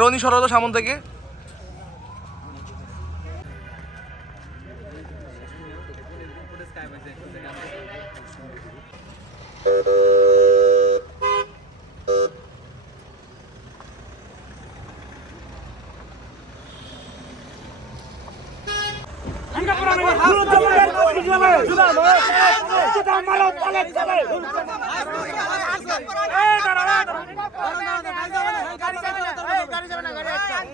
রনি সরদ সামন থেকে। নুরুজ্জামানের দুই গালে যেটা ভারত তালে তালে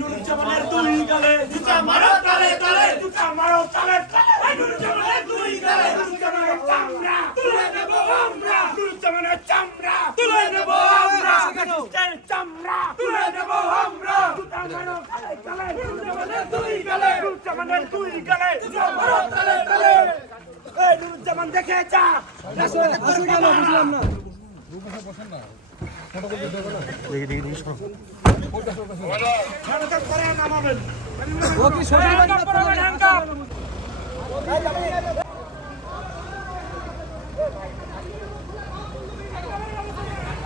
নুরুজ্জামানের দুই গালে দুটা মারো তালে তালে এই নুরুজ্জামান দেখে যা। বুঝলাম না। দেখি দেখি দেখি শোনো ও কি সোজা